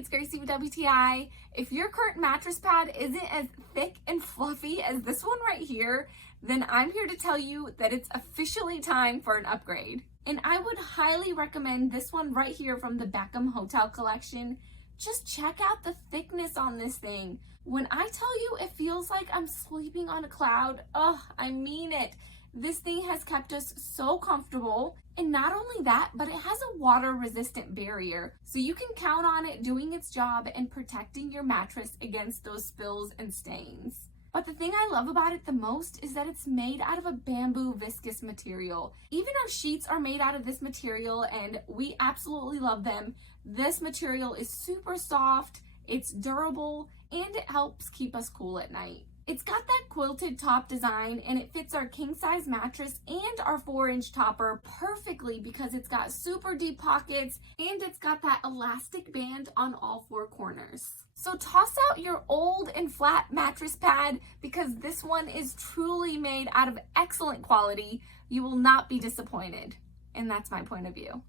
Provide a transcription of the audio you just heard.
it's Gracie with WTI. If your current mattress pad isn't as thick and fluffy as this one right here, then I'm here to tell you that it's officially time for an upgrade. And I would highly recommend this one right here from the Beckham Hotel Collection. Just check out the thickness on this thing. When I tell you it feels like I'm sleeping on a cloud, I mean it. This thing has kept us so comfortable. And not only that, but it has a water resistant barrier. So you can count on it doing its job and protecting your mattress against those spills and stains. But the thing I love about it the most is that it's made out of a bamboo viscous material. Even our sheets are made out of this material and we absolutely love them. This material is super soft, it's durable, and it helps keep us cool at night. It's got that quilted top design and it fits our king size mattress and our 4-inch topper perfectly because it's got super deep pockets and it's got that elastic band on all 4 corners. So toss out your old and flat mattress pad because this one is truly made out of excellent quality. You will not be disappointed. And that's my point of view.